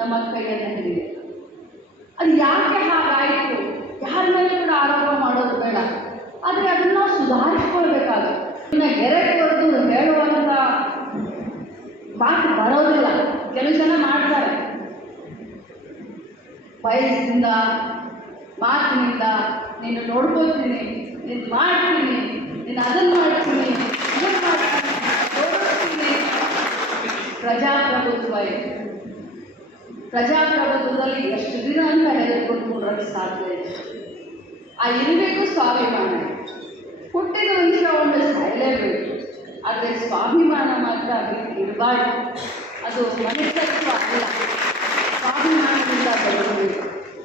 ನಮ್ಮ ಕೈಯನ್ನು ಹಿಡಿದೆ. ಅದು ಯಾಕೆ ಹಾಗಾಯಿತು, ಯಾರ ಮೇಲೆ ಕೂಡ ಆರೋಪ ಮಾಡೋದು ಬೇಡ, ಆದರೆ ಅದನ್ನು ನಾವು ಸುಧಾರಿಸ್ಕೊಳ್ಬೇಕಾಗುತ್ತೆ. ಇನ್ನು ಗೆರೆಗೆ ಹೊರತು ಹೇಳುವಂಥ ಮಾತು ಬರೋದಿಲ್ಲ. ಕೆಲವು ಜನ ಮಾಡ್ತಾರೆ, ವಯಸ್ಸಿನಿಂದ ಮಾತಿನಿಂದ ನೀನು ನೋಡ್ಕೊಳ್ತೀನಿ, ನೀನು ಮಾಡ್ತೀನಿ, ನೀನು ಅದನ್ನು ಮಾಡ್ತೀನಿ, ಇದನ್ನು ಮಾಡ್ತೀನಿ, ತೋರಿಸ್ತೀನಿ. ಪ್ರಜಾಪ್ರಭುತ್ವದಲ್ಲಿ ಎಷ್ಟು ದಿನ ಅಂತ ಹೇಳಿಕೊಟ್ಕೊಳ್ಳೋಕ್ಕೆ ಸಾಧ್ಯ ಇದೆ. ಆ ಇರಬೇಕು ಸ್ವಾಭಿಮಾನ. ಹುಟ್ಟಿದ ವಿಷಯವನ್ನು ಸಾಯಲೇಬೇಕು, ಆದರೆ ಸ್ವಾಭಿಮಾನ ಮಾತ್ರ ಇರಬಾರ್ದು. ಅದು ಮನುಷ್ಯತ್ವ ಅಲ್ಲ, ಸ್ವಾಭಿಮಾನದಿಂದ ಬರಬೇಕು.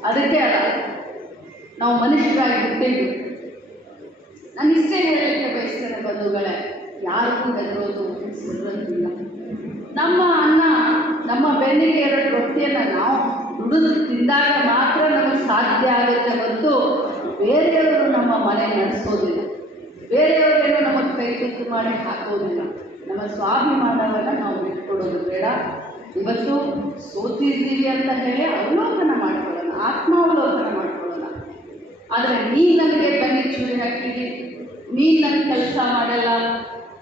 ಅದಕ್ಕೆ ಅಲ್ಲ ನಾವು ಮನುಷ್ಯರಾಗಿ ಹುಟ್ಟಿದ್ದು. ನಾನು ಇಷ್ಟೇ ಹೇಳಲಿಕ್ಕೆ ಬಯಸ್ತೇನೆ ಬಂಧುಗಳೇ, ಯಾರಿಗೂ ಹೆದರೋದು ಸಿಗೋದಿಲ್ಲ. ನಮ್ಮ ಅನ್ನ, ನಮ್ಮ ಬೆನ್ನಿಗೆ ಎರಡು ರೊಟ್ಟಿಯನ್ನು ನಾವು ದುಡಿದು ತಿಂದಾಗ ಮಾತ್ರ ನಮಗೆ ಸಾಧ್ಯ ಆಗುತ್ತೆ ಹೊರತು ಬೇರೆಯವರು ನಮ್ಮ ಮನೆ ನಡೆಸೋದಿಲ್ಲ, ಬೇರೆಯವರೇನೋ ನಮಗೆ ಕೈ ತುತ್ತು ಮಾಡಿ ಹಾಕೋದಿಲ್ಲ. ನಮ್ಮ ಸ್ವಾಭಿಮಾನವನ್ನು ನಾವು ಬಿಟ್ಕೊಡೋದು ಬೇಡ. ಇವತ್ತು ಸೋತಿದ್ದೀವಿ ಅಂತ ಹೇಳಿ ಅವಲೋಕನ ಮಾಡ್ಕೊಳ್ಳೋಣ, ಆತ್ಮಾವಲೋಕನ ಮಾಡ್ಕೊಳ್ಳೋಣ. ಆದರೆ ನೀನು ನನಗೆ ಬನ್ನಿ ಚೂರಿ ಹಾಕಿರಿ, ನೀನು ನನ್ನ ಕೆಲಸ ಮಾಡಲ್ಲ,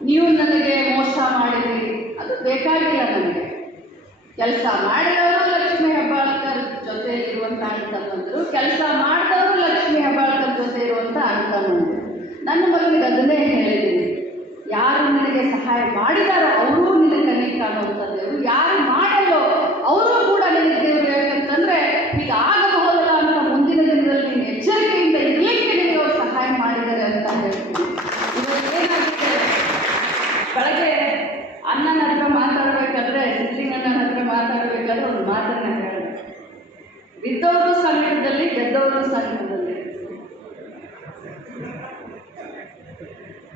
ನೀವು ನನಗೆ ಮೋಸ ಮಾಡಿರಿ, ಅದು ಬೇಕಾಗಿಲ್ಲ ನನಗೆ. ಕೆಲಸ ಮಾಡಿದವರು ಲಕ್ಷ್ಮೀ ಹೆಬ್ಬಾಳ್ಕರ್ ಜೊತೆ ಇರುವಂಥ ಅಣ್ಣ ಬಂದರು, ಕೆಲಸ ಮಾಡಿದವರು ಲಕ್ಷ್ಮೀ ಹೆಬ್ಬಾಳ್ಕರ್ ಜೊತೆ ಇರುವಂಥ ಅಣ್ಣ ಬಂದರು. ನನ್ನ ಮಗನಿಗೆ ಅದನ್ನೇ ಹೇಳಿದ್ದೀನಿ, ಯಾರು ನಿನಗೆ ಸಹಾಯ ಮಾಡಿದಾರೋ ಅವರು ನಿನಗೆ ಕಣ್ಣಿ ಕಾಣುವಂಥದ್ದೇವರು, ಯಾರು ಮಾಡಲ್ಲೋ ಅವರು ಕೂಡ ನಿನಗೆ ದೇವರು. ಯಾಕಂತಂದರೆ ಈಗ ಆಗಬಹುದಲ್ಲ ಅಂತ ಮುಂದಿನ ದಿನದಲ್ಲಿ ನೀನು ಎಚ್ಚರಿಕೆಯಿಂದ ಇರಲಿಕ್ಕೆ ನಿನಗೆ ಅವರು ಸಹಾಯ ಮಾಡಿದ್ದಾರೆ ಅಂತ ಹೇಳ್ತೀನಿ. ಇವತ್ತು ಏನಾಗಿದೆ, ಬೆಳಗ್ಗೆ ಅಣ್ಣನ ಹತ್ರ ಮಾತಾಡಬೇಕಾದ್ರೆ, ಸಿದ್ಲಿಂಗಣ್ಣನ ಹತ್ರ ಮಾತಾಡಬೇಕಾದ್ರೆ ಒಂದು ಮಾತನ್ನು ಹೇಳಿದೆ, ಬಿದ್ದವರು ಸಂಕಟದಲ್ಲಿ, ಗೆದ್ದವರು ಸಂಕಟದಲ್ಲಿ.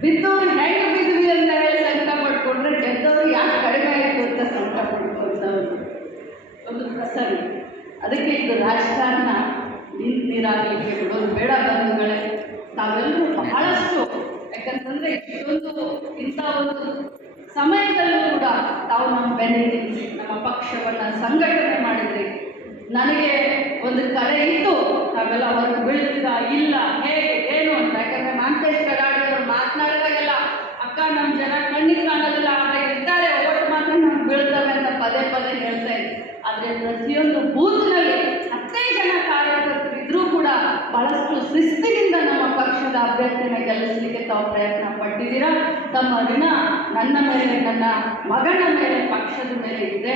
ಬಿದ್ದವರು ಹೆಂಗೆ ಬಿದ್ವಿ ಅಂತ ಹೇಳಿ ಸಂಕಟ ಪಡ್ಕೊಂಡ್ರೆ, ಗೆದ್ದವರು ಯಾಕೆ ಕಡಿಮೆ ಆಯಿತು ಅಂತ ಸಂಕಟ ಪಡ್ಕೊಳ್ತವ್ರು ಒಂದು ಪ್ರಸಂಗ. ಅದಕ್ಕೆ ಇದು ರಾಜಕಾರಣ ನೀರಾಗಲಿಕ್ಕೆ ಬಿಡೋದು ಬೇಡ ಬಂಧುಗಳೇ. ತಾವೆಲ್ಲರೂ ಬಹಳಷ್ಟು, ಯಾಕಂತಂದರೆ ಇಷ್ಟೊಂದು ಇಂಥ ಒಂದು ಸಮಯದಲ್ಲೂ ಕೂಡ ತಾವು ನಮ್ಮ ಬೆನ್ನಿಗೆ ನಮ್ಮ ಪಕ್ಷವನ್ನು ಸಂಘಟನೆ ಮಾಡಿದ್ರಿ. ನನಗೆ ಒಂದು ಕರೆ ಇತ್ತು, ತಾವೆಲ್ಲ ಹೊರಗೆ ಬೀಳ್ತೀರಾ ಇಲ್ಲ ಹೇಗೆ ಏನು ಅಂತ. ಯಾಕಂದರೆ ಮಾಂತೇಶ್ ಕಡಾಡಿಯವರು ಮಾತನಾಡಿದಾಗೆಲ್ಲ ಅಕ್ಕ ನಮ್ಮ ಜನ ಕಣ್ಣಿಗೆ ಕಾಣೋದಿಲ್ಲ, ಆದರೆ ಇರ್ತಾರೆ, ಓಟ್ ಮಾತ್ರ ನಮ್ಗೆ ಬೀಳ್ತವೆ ಅಂತ ಪದೇ ಪದೇ ಹೇಳ್ತಾ ಇದ್ದೆ. ಆದರೆ ಪ್ರತಿಯೊಂದು ಬೂತ್ನಲ್ಲಿ 15 ಜನ ಕಾರ್ಯಕರ್ತರಿದ್ದರೂ ಕೂಡ ಬಹಳಷ್ಟು ಶಿಸ್ತಿನಿಂದ ನಮ್ಮ ಪಕ್ಷದ ಅಭ್ಯರ್ಥಿನ ಗೆಲ್ಲಿಸಲಿಕ್ಕೆ ತಾವು ಪ್ರಯತ್ನ ಪಟ್ಟಿದ್ದೀರಾ. ತಮ್ಮ ಋಣ ನನ್ನ ಮೇಲೆ, ನನ್ನ ಮಗನ ಮೇಲೆ, ಪಕ್ಷದ ಮೇಲೆ ಇದೆ.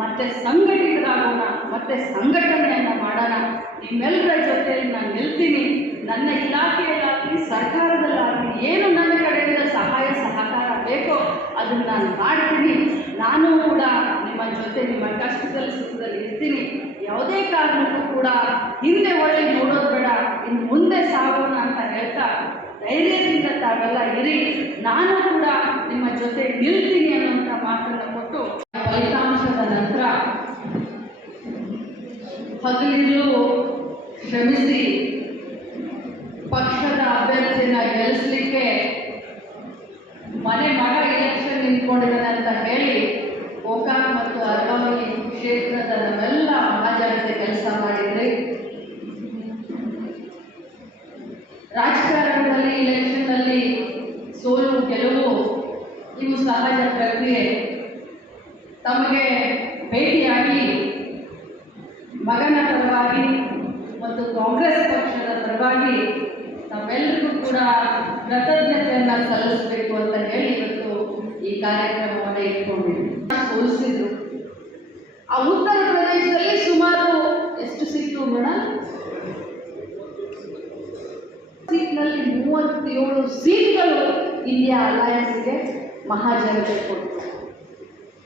ಮತ್ತೆ ಸಂಘಟಿತರಾಗೋಣ, ಮತ್ತೆ ಸಂಘಟನೆಯನ್ನು ಮಾಡೋಣ. ನಿಮ್ಮೆಲ್ಲರ ಜೊತೆಯಲ್ಲಿ ನಾನು ನಿಲ್ತೀನಿ. ನನ್ನ ಇಲಾಖೆಯಲ್ಲಾಗಲಿ ಸರ್ಕಾರದಲ್ಲಾಗಲಿ ಏನು ನನ್ನ ಕಡೆಯಿಂದ ಸಹಾಯ ಸಹಕಾರ ಬೇಕೋ ಅದನ್ನು ನಾನು ಮಾಡ್ತೀನಿ. ನಾನು ಕೂಡ ನಿಮ್ಮ ಜೊತೆ, ನಿಮ್ಮ ಕಷ್ಟದಲ್ಲಿ ಸುಖದಲ್ಲಿ ಇರ್ತೀನಿ. ಯಾವುದೇ ಕಾರಣಕ್ಕೂ ಕೂಡ ಹಿಂದೆ ಒಳ್ಳೆ ನೋಡೋದು ಬೇಡ, ಇನ್ನು ಮುಂದೆ ಸಾಗೋಣ ಅಂತ ಹೇಳ್ತಾ ಧೈರ್ಯದಿಂದ ತಾವೆಲ್ಲ ಇರಿ. ನಾನು ಕೂಡ ನಿಮ್ಮ ಜೊತೆ ನಿಲ್ತೀನಿ ಅನ್ನುವಂಥ ಮಾತನ್ನು ಕೊಟ್ಟು, ಫಲಿತಾಂಶದ ನಂತರ ಹಗಲಿರುಳು ಶ್ರಮಿಸಿ ಪಕ್ಷದ ಅಭ್ಯರ್ಥಿನ ಗೆಲ್ಲಿಸಲಿಕ್ಕೆ ಮನೆ ಮಗ ಎಲೆಕ್ಷನ್ ನಿಂತ್ಕೊಂಡಿದ್ದಾನೆ ಅಂತ ಹೇಳಿ ಗೋಕಾಕ್ ಮತ್ತು ಅರವಳ್ಳಿ ಕ್ಷೇತ್ರದ ನಾವೆಲ್ಲ ಮಹಾಜನತೆ ಕೆಲಸ ಮಾಡಿದ್ರಿ. ರಾಜಕಾರಣದಲ್ಲಿ ಇಲೆಕ್ಷನ್ನಲ್ಲಿ ಸೋಲು ಗೆಲುವು ಇವು ಸಹಜ ಪ್ರಕ್ರಿಯೆ. ತಮಗೆ ಭೇಟಿಯಾಗಿ ಮಗನ ಪರವಾಗಿ ಮತ್ತು ಕಾಂಗ್ರೆಸ್ ಪಕ್ಷದ ಪರವಾಗಿ ನಾವೆಲ್ಲರಿಗೂ ಕೂಡ ಕೃತಜ್ಞತೆಯನ್ನು ಸಲ್ಲಿಸಬೇಕು ಅಂತ ಹೇಳಿ ಇವತ್ತು ಈ ಕಾರ್ಯಕ್ರಮವನ್ನು ಇಟ್ಕೊಂಡಿದ್ವಿ. ಸೋಲಿಸಿದ್ರು. ಆ ಉತ್ತರ ಪ್ರದೇಶದಲ್ಲಿ ಸುಮಾರು ಎಷ್ಟು ಸಿಕ್ತು ಮೇಡಮ್? ಸೀಟ್ನಲ್ಲಿ 37 ಸೀಟ್ಗಳು ಇಂಡಿಯಾ ಅಲಯನ್ಸ್ಗೆ ಮಹಾಜನತೆ ಕೊಟ್ಟರು.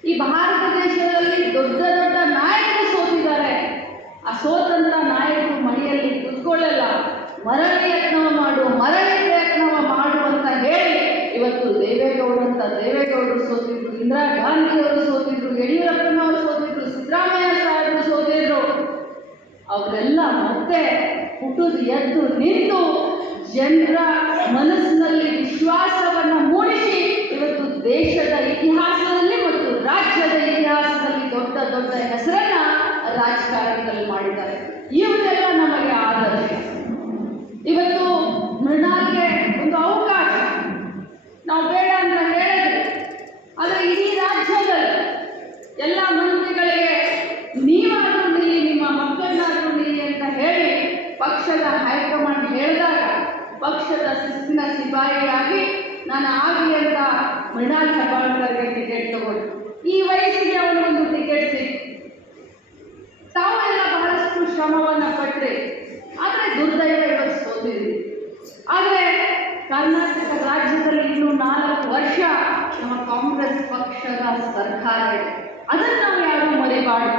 ಈ ಭಾರತ ದೇಶದಲ್ಲಿ ದೊಡ್ಡ ದೊಡ್ಡ ನಾಯಕರು ಸೋತಿದ್ದಾರೆ. ಆ ಸೋತಂತ ನಾಯಕರು ಮನೆಯಲ್ಲಿ ಕುತ್ಕೊಳ್ಳಲ್ಲ, ಮರಳಿ ಯತ್ನವ ಮಾಡು ಅಂತ ಹೇಳಿ ಇವತ್ತು ದೇವೇಗೌಡರು ಸೋತಿದ್ರು, ಇಂದಿರಾ ಗಾಂಧಿಯವರು ಸೋತಿದ್ರು, ಯಡಿಯೂರಪ್ಪನವರು ಸೋತಿದ್ರು, ಸಿದ್ದರಾಮಯ್ಯ ಸಾಹೇಬರು ಸೋತಿದ್ರು. ಅವರೆಲ್ಲ ಮತ್ತೆ ಹುಟ್ಟುದು ಎದ್ದು ನಿಂತು ಜನರ ಮನಸ್ಸಿನಲ್ಲಿ ವಿಶ್ವಾಸವನ್ನು ಮೂಡಿಸಿ ಇವತ್ತು ದೇಶದ ಇತಿಹಾಸದಲ್ಲಿ ಮತ್ತು ರಾಜ್ಯದ ಇತಿಹಾಸದಲ್ಲಿ ದೊಡ್ಡ ದೊಡ್ಡ ಹೆಸರನ್ನ ರಾಜಕಾರಣದಲ್ಲಿ ಮಾಡಿದ್ದಾರೆ. ಇವರೆಲ್ಲ ನಮಗೆ ಆದರ್ಶ. ಇವತ್ತು ಮೃಣಾಲ್ಗೆ ಒಂದು ಅವಕಾಶ ನಾವು ಬೇಡ ಅಂತ ಹೇಳಿದ್ರೆ, ಆದರೆ ಇಡೀ ರಾಜ್ಯದಲ್ಲಿ ಎಲ್ಲ ಮಂತ್ರಿಗಳಿಗೆ ನೀವಾದರೂ ನಿಲ್ಲಿ, ನಿಮ್ಮ ಮಕ್ಕಳನ್ನಾದರೂ ನಿಲ್ಲಿ ಅಂತ ಹೇಳಿ ಪಕ್ಷದ ಹೈಕಮಾಂಡ್ ಹೇಳಿದಾಗ ಪಕ್ಷದ ಶಿಸ್ತಿನ ಸಿಪಾಯಿಯಾಗಿ ನಾನು ಆಗಲಿ ಅಂತ ಮೃಣಾಲ್ ಹೆಬ್ಬಾಳ್ಕರ್ಗೆ ಟಿಕೆಟ್ ತಗೊಂಡು ಈ ವಯಸ್ಸಿಗೆ ಅವನಿಗೊಂದು ಟಿಕೆಟ್ ಸಿಕ್ತು. ತಾವೆಲ್ಲ ಬಹಳಷ್ಟು ಶ್ರಮವನ್ನು ಪಟ್ಟರೆ, ಆದರೆ ದುರ್ದೈವ ಇವತ್ತು ಸೋತಿದ್ವಿ. ಆದರೆ ಕರ್ನಾಟಕ ರಾಜ್ಯದಲ್ಲಿ ಇನ್ನೂ 4 ವರ್ಷ ನಮ್ಮ ಕಾಂಗ್ರೆಸ್ ಪಕ್ಷದ ಸರ್ಕಾರ ಇದೆ. ಅದನ್ನು ನಾವು ಯಾರೂ ಮರಿಬಾರ್ದು.